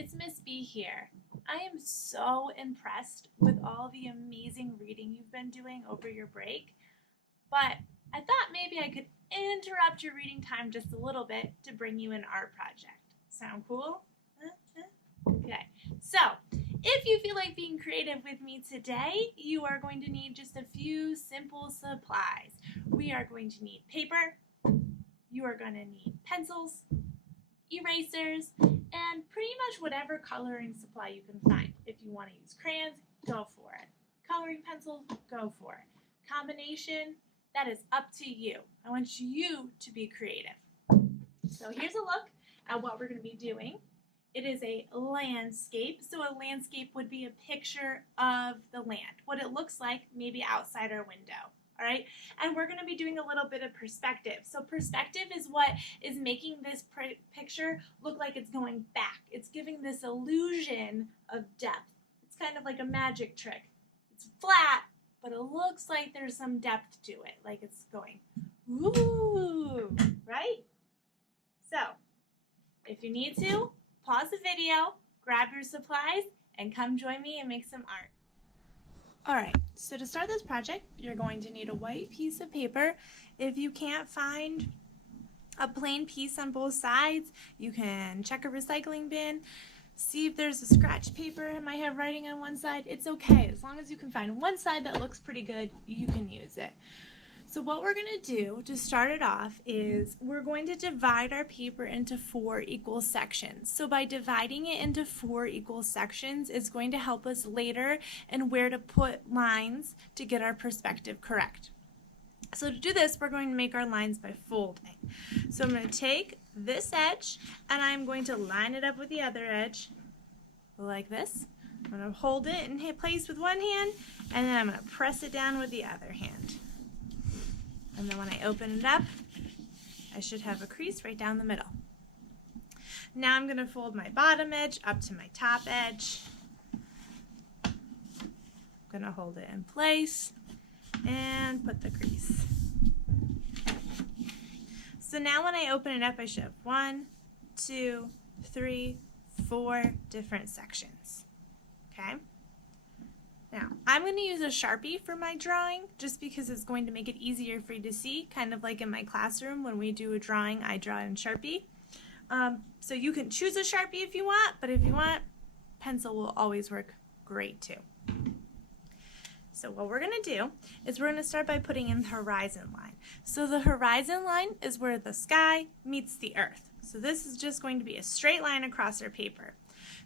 it's Miss B here. I am so impressed with all the amazing reading you've been doing over your break, but I thought maybe I could interrupt your reading time just a little bit to bring you an art project. Sound cool? Okay, so if you feel like being creative with me today, you are going to need just a few simple supplies. We are going to need paper, you are going to need pencils, erasers, and pretty much whatever coloring supply you can find. If you want to use crayons, go for it. Coloring pencils, go for it. Combination, that is up to you. I want you to be creative. So here's a look at what we're going to be doing. It is a landscape. So a landscape would be a picture of the land, what it looks like maybe outside our window. All right, and we're going to be doing a little bit of perspective. So perspective is what is making this picture look like it's going back. It's giving this illusion of depth. It's kind of like a magic trick. It's flat, but it looks like there's some depth to it, like it's going, ooh, right? So if you need to, pause the video, grab your supplies, and come join me and make some art. Alright, so to start this project, you're going to need a white piece of paper. If you can't find a plain piece on both sides, you can check a recycling bin, see if there's a scratch paper it might have writing on one side. It's okay, as long as you can find one side that looks pretty good, you can use it. So what we're going to do to start it off is we're going to divide our paper into 4 equal sections. So by dividing it into 4 equal sections, it's going to help us later in where to put lines to get our perspective correct. So to do this, we're going to make our lines by folding. So I'm going to take this edge and I'm going to line it up with the other edge like this. I'm going to hold it in place with one hand and then I'm going to press it down with the other hand. And then when I open it up, I should have a crease right down the middle. Now I'm going to fold my bottom edge up to my top edge. I'm going to hold it in place and put the crease. So now when I open it up, I should have 1, 2, 3, 4 different sections. Okay? Now, I'm going to use a Sharpie for my drawing just because it's going to make it easier for you to see, kind of like in my classroom when we do a drawing, I draw in Sharpie. So you can choose a Sharpie if you want, but if you want, pencil will always work great too. So what we're going to do is we're going to start by putting in the horizon line. So the horizon line is where the sky meets the earth. So this is just going to be a straight line across our paper.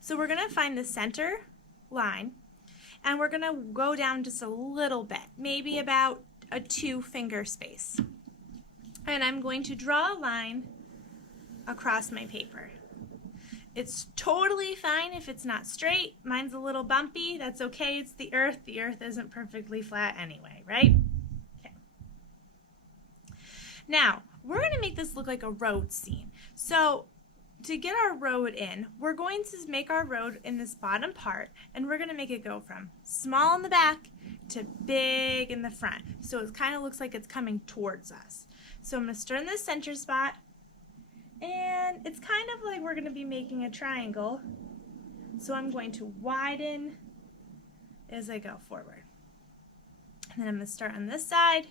So we're going to find the center line and we're going to go down just a little bit, maybe about a 2-finger space. And I'm going to draw a line across my paper. It's totally fine if it's not straight. Mine's a little bumpy. That's okay. It's the earth. The earth isn't perfectly flat anyway, right? Okay. Now, we're going to make this look like a road scene. So to get our road in, we're going to make our road in this bottom part, and we're going to make it go from small in the back to big in the front. So it kind of looks like it's coming towards us. So I'm going to start in the center spot, and it's kind of like we're going to be making a triangle. So I'm going to widen as I go forward. And then I'm going to start on this side,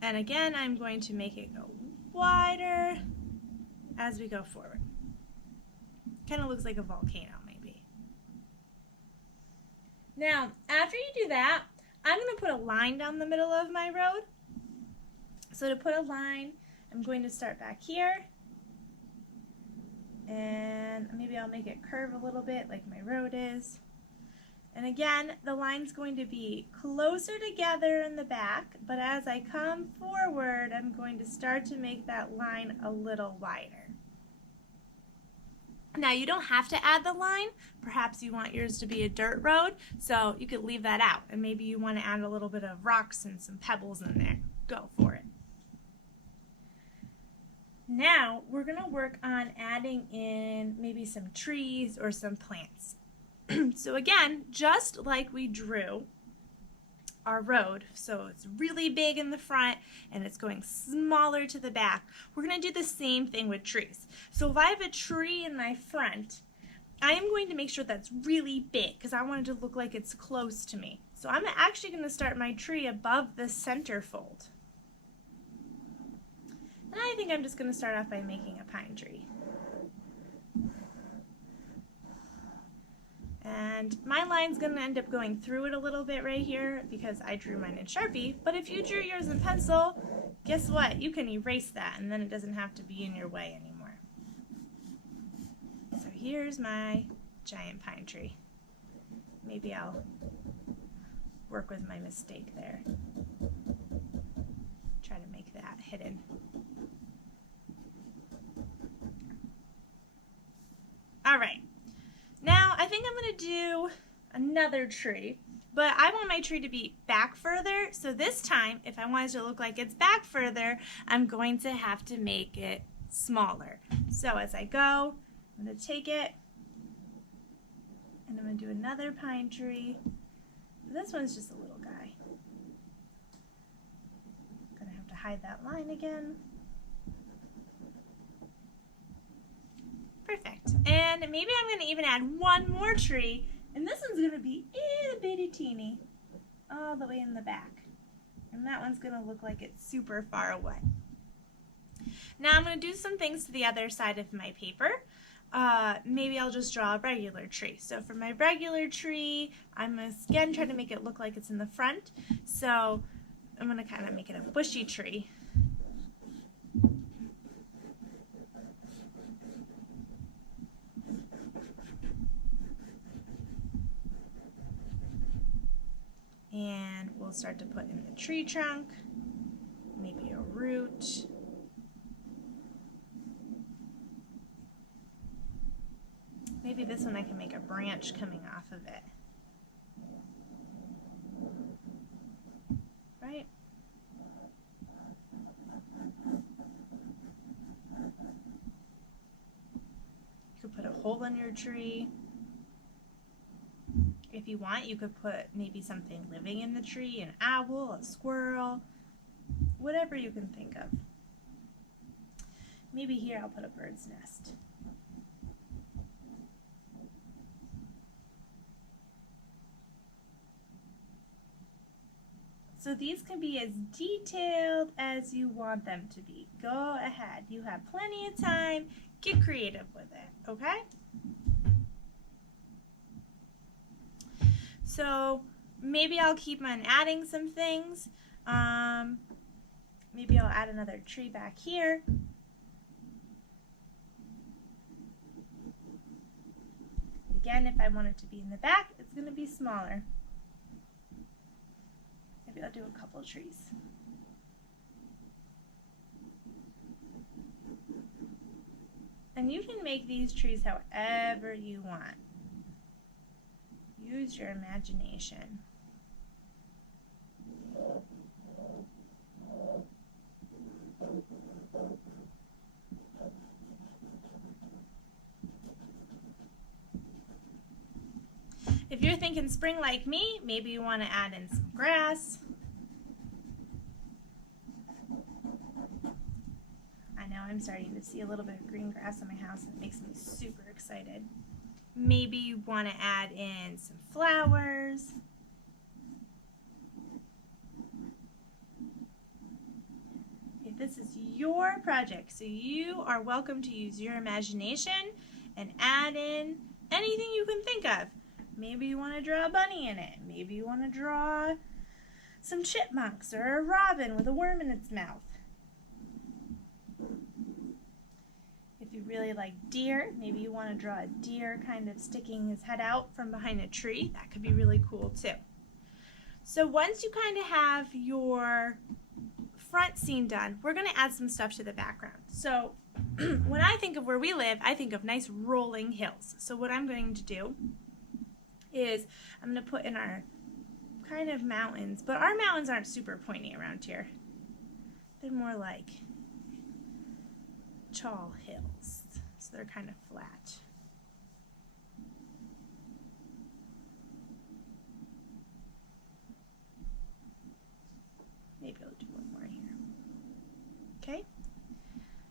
and again I'm going to make it go wider as we go forward. Kind of looks like a volcano maybe. Now, after you do that, I'm going to put a line down the middle of my road. So to put a line, I'm going to start back here. And maybe I'll make it curve a little bit like my road is. And again, the line's going to be closer together in the back, but as I come forward, I'm going to start to make that line a little wider. Now, you don't have to add the line. Perhaps you want yours to be a dirt road, so you could leave that out. And maybe you want to add a little bit of rocks and some pebbles in there. Go for it. Now, we're going to work on adding in maybe some trees or some plants. So again, just like we drew our road. So it's really big in the front and it's going smaller to the back. We're going to do the same thing with trees. So if I have a tree in my front, I am going to make sure that's really big because I want it to look like it's close to me. So I'm actually going to start my tree above the center fold. And I think I'm just going to start off by making a pine tree. And my line's going to end up going through it a little bit right here because I drew mine in Sharpie. But if you drew yours in pencil, guess what? You can erase that and then it doesn't have to be in your way anymore. So here's my giant pine tree. Maybe I'll work with my mistake there. Try to make that hidden. All right. Now I think I'm going to do another tree, but I want my tree to be back further. So this time, if I want it to look like it's back further, I'm going to have to make it smaller. So as I go, I'm going to take it and I'm going to do another pine tree. This one's just a little guy. I'm going to have to hide that line again. Perfect. And maybe I'm going to even add one more tree, and this one's going to be itty bitty teeny, all the way in the back. And that one's going to look like it's super far away. Now I'm going to do some things to the other side of my paper. Maybe I'll just draw a regular tree. So for my regular tree, I'm again trying to make it look like it's in the front. So I'm going to kind of make it a bushy tree. And we'll start to put in the tree trunk, maybe a root. Maybe this one I can make a branch coming off of it. Right? You could put a hole in your tree. If you want, you could put maybe something living in the tree, an owl, a squirrel, whatever you can think of. Maybe here I'll put a bird's nest. So these can be as detailed as you want them to be. Go ahead. You have plenty of time. Get creative with it, okay? So maybe I'll keep on adding some things. Maybe I'll add another tree back here. Again, if I want it to be in the back, it's going to be smaller. Maybe I'll do a couple trees. And you can make these trees however you want. Use your imagination. If you're thinking spring like me, maybe you want to add in some grass. I know I'm starting to see a little bit of green grass in my house and it makes me super excited. Maybe you want to add in some flowers. Okay, this is your project, so you are welcome to use your imagination and add in anything you can think of. Maybe you want to draw a bunny in it. Maybe you want to draw some chipmunks or a robin with a worm in its mouth. If you really like deer, maybe you want to draw a deer kind of sticking his head out from behind a tree. That could be really cool too. So once you kind of have your front scene done, we're going to add some stuff to the background. So when I think of where we live, I think of nice rolling hills. So what I'm going to do is I'm going to put in our kind of mountains, but our mountains aren't super pointy around here. They're more like tall hills, so they're kind of flat.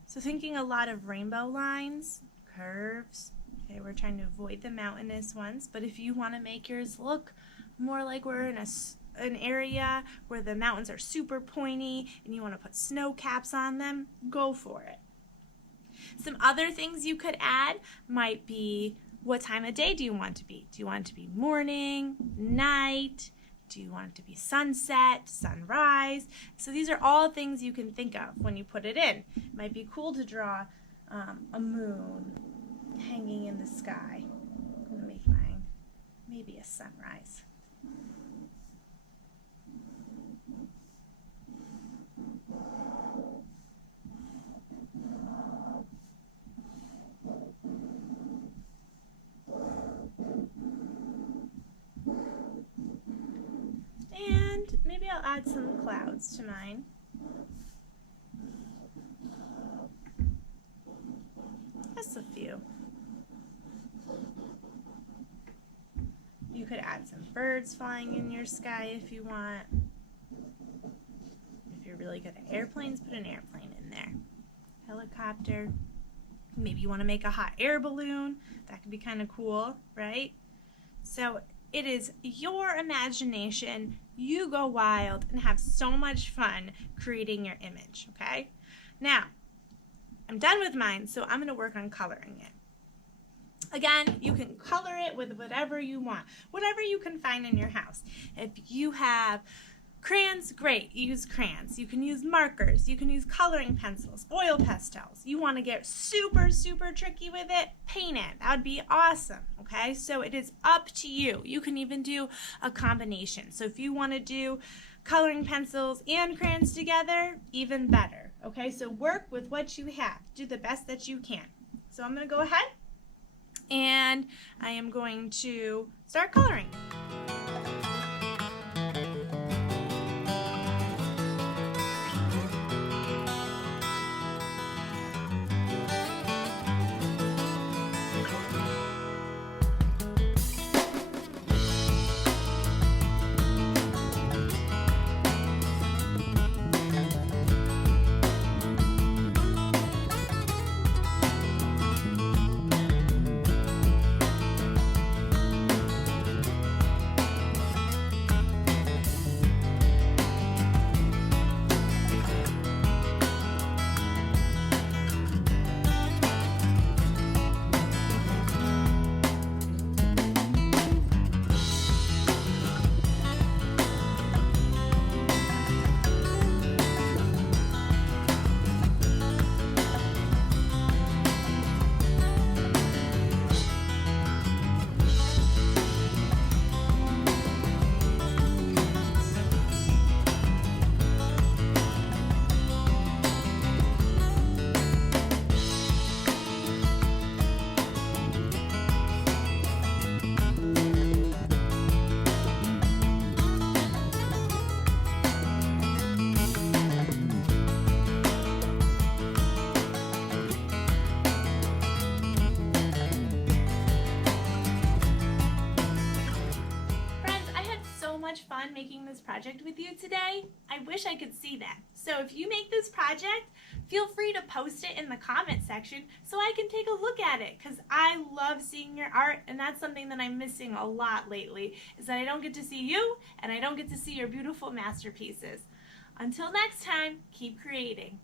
So thinking a lot of rainbow lines, curves. Okay, we're trying to avoid the mountainous ones, but if you want to make yours look more like we're in an area where the mountains are super pointy and you want to put snow caps on them, go for it. Some other things you could add might be, what time of day do you want it to be? Do you want it to be morning, night? Do you want it to be sunset, sunrise? So these are all things you can think of when you put it in. It might be cool to draw a moon hanging in the sky. I'm going to make mine maybe a sunrise. And maybe I'll add some clouds to mine. Just a few. You could add some birds flying in your sky if you want. If you're really good at airplanes, put an airplane in there. Helicopter. Maybe you want to make a hot air balloon. That could be kind of cool, right? So it is your imagination. You go wild and have so much fun creating your image, okay? Now, I'm done with mine, so I'm going to work on coloring it. Again, you can color it with whatever you want, whatever you can find in your house. If you have crayons, great, use crayons. You can use markers, you can use coloring pencils, oil pastels. You want to get super, super tricky with it, paint it. That would be awesome, okay? So it is up to you. You can even do a combination. So if you want to do coloring pencils and crayons together, even better, okay? So work with what you have. Do the best that you can. So I'm going to go ahead and I am going to start coloring. Fun making this project with you today. I wish I could see that. So if you make this project, feel free to post it in the comment section so I can take a look at it, because I love seeing your art, and that's something that I'm missing a lot lately, is that I don't get to see you and I don't get to see your beautiful masterpieces. Until next time, keep creating.